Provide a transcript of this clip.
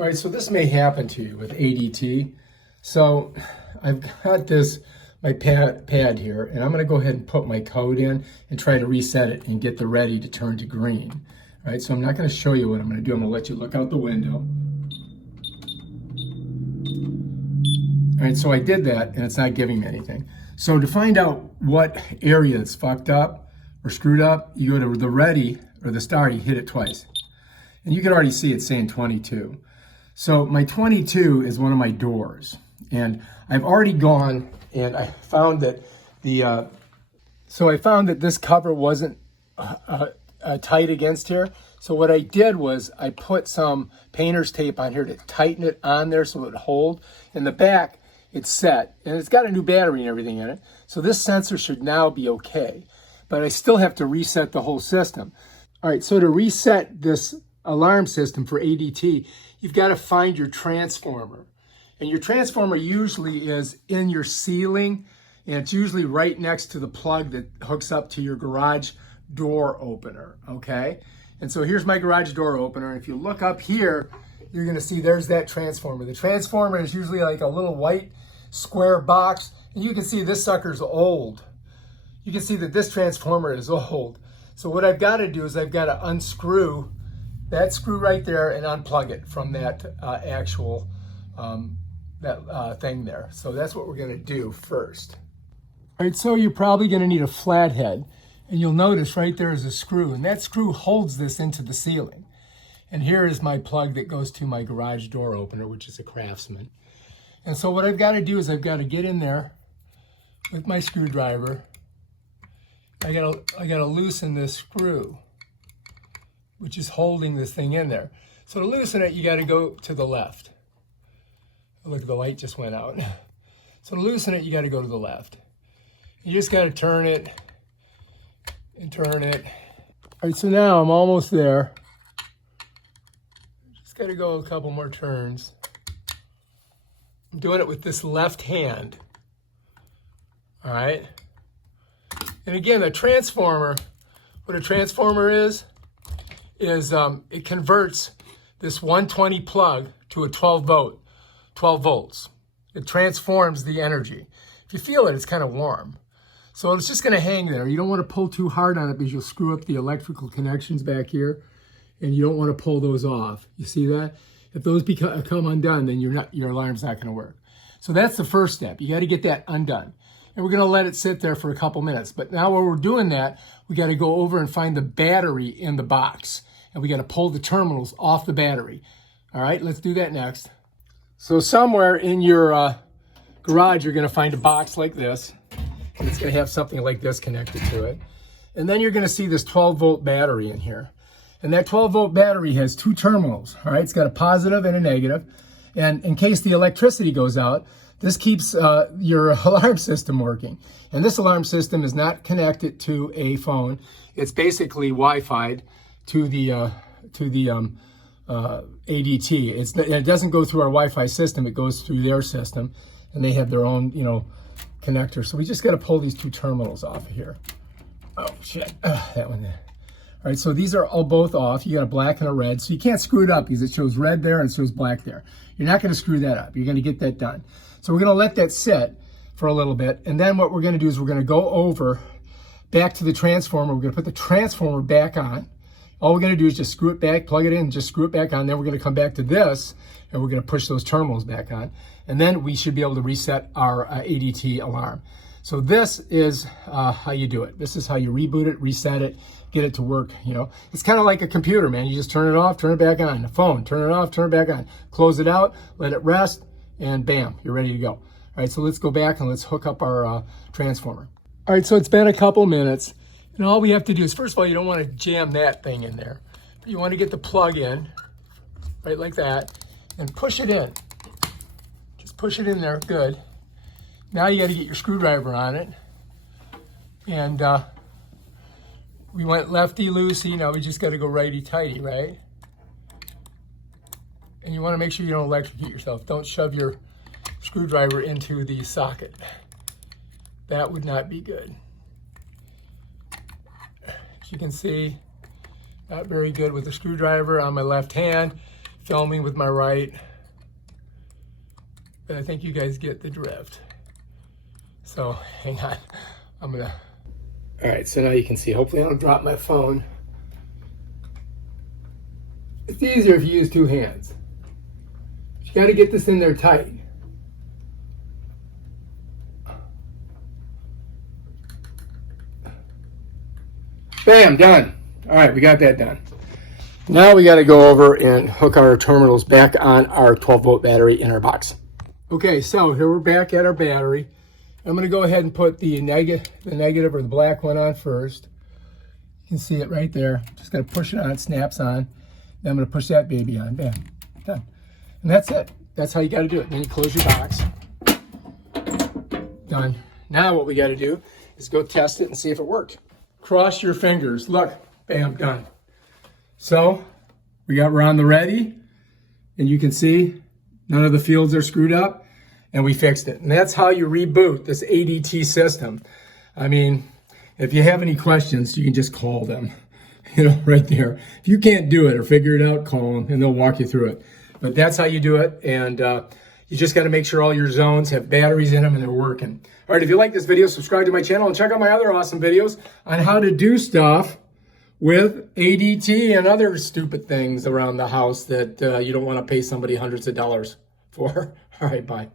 All right, so this may happen to you with ADT. So I've got my pad here, and I'm gonna go ahead and put my code in and try to reset it and get the ready to turn to green. All right, so I'm not gonna show you what I'm gonna do. I'm gonna let you look out the window. All right, so I did that, and it's not giving me anything. So to find out what area is fucked up or screwed up, you go to the ready or the start, you hit it twice. And you can already see it saying 22. So my 22 is one of my doors. And I've already gone and I found that this cover wasn't tight against here. So what I did was I put some painter's tape on here to tighten it on there so it would hold. In the back, it's set, and it's got a new battery and everything in it. So this sensor should now be okay, but I still have to reset the whole system. All right, so to reset this alarm system for ADT, you've got to find your transformer. And your transformer usually is in your ceiling, and it's usually right next to the plug that hooks up to your garage door opener, okay? And so here's my garage door opener. If you look up here, you're gonna see there's that transformer. The transformer is usually like a little white square box, and you can see this sucker's old. You can see that this transformer is old. So what I've got to do is I've got to unscrew that screw right there and unplug it from that actual thing there. So that's what we're gonna do first. All right, so you're probably gonna need a flathead, and you'll notice right there is a screw, and that screw holds this into the ceiling. And here is my plug that goes to my garage door opener, which is a Craftsman. And so what I've got to do is I've got to get in there with my screwdriver. I gotta loosen this screw, which is holding this thing in there. So to loosen it, you got to go to the left. Look, the light just went out. So to loosen it, you got to go to the left. You just got to turn it and turn it. All right, so now I'm almost there. Just got to go a couple more turns. I'm doing it with this left hand. All right. And again, a transformer, what a transformer is it converts this 120 plug to a 12 volts. It transforms the energy. If you feel it, it's kind of warm. So it's just going to hang there. You don't want to pull too hard on it because you'll screw up the electrical connections back here, and you don't want to pull those off. You see that? If those come undone, then your alarm's not going to work. So that's the first step. You got to get that undone. And we're going to let it sit there for a couple minutes. But now while we're doing that, we got to go over and find the battery in the box. And we got to pull the terminals off the battery. All right, let's do that next. So somewhere in your garage, you're going to find a box like this. And it's going to have something like this connected to it. And then you're going to see this 12-volt battery in here. And that 12-volt battery has two terminals. All right, it's got a positive and a negative. And in case the electricity goes out, this keeps your alarm system working. And this alarm system is not connected to a phone. It's basically Wi-Fi'd to the ADT. It doesn't go through our Wi-Fi system. It goes through their system, and they have their own, connector. So we just got to pull these two terminals off of here. Oh shit, that one there. All right, so these are all both off. You got a black and a red, so you can't screw it up because it shows red there and it shows black there. You're not going to screw that up. You're going to get that done. So we're going to let that sit for a little bit, and then what we're going to do is we're going to go over back to the transformer. We're going to put the transformer back on. All we're going to do is just screw it back, plug it in, just screw it back on. Then we're going to come back to this, and we're going to push those terminals back on. And then we should be able to reset our ADT alarm. So this is how you do it. This is how you reboot it, reset it, get it to work. It's kind of like a computer, man. You just turn it off, turn it back on. A phone, turn it off, turn it back on. Close it out, let it rest, and bam, you're ready to go. All right, so let's go back and let's hook up our transformer. All right, so it's been a couple minutes, and all we have to do is, first of all, you don't want to jam that thing in there. But you want to get the plug in, right like that, and push it in. Just push it in there, good. Now you got to get your screwdriver on it. And we went lefty-loosey, now we just got to go righty-tighty, right? And you want to make sure you don't electrocute yourself. Don't shove your screwdriver into the socket. That would not be good. As you can see, not very good with the screwdriver on my left hand. filming with my right, but I think you guys get the drift. So hang on, I'm gonna. All right, so now you can see. Hopefully I don't drop my phone. It's easier if you use two hands. You got to get this in there tight. Bam, done. All right, we got that done. Now we got to go over and hook our terminals back on our 12-volt battery in our box. Okay, so here we're back at our battery. I'm going to go ahead and put the negative or the black one on first. You can see it right there. Just going to push it on, it snaps on. Then I'm going to push that baby on. Bam, done. And that's it. That's how you got to do it. Then you close your box. Done. Now what we got to do is go test it and see if it worked. Cross your fingers. Look, bam, done. So we're on the ready, and you can see none of the fields are screwed up, and we fixed it. And that's how you reboot this ADT system. I mean, if you have any questions, you can just call them, right there. If you can't do it or figure it out, call them, and they'll walk you through it. But that's how you do it, and you just got to make sure all your zones have batteries in them and they're working. All right, if you like this video, subscribe to my channel and check out my other awesome videos on how to do stuff with ADT and other stupid things around the house that you don't want to pay somebody hundreds of dollars for. All right, bye.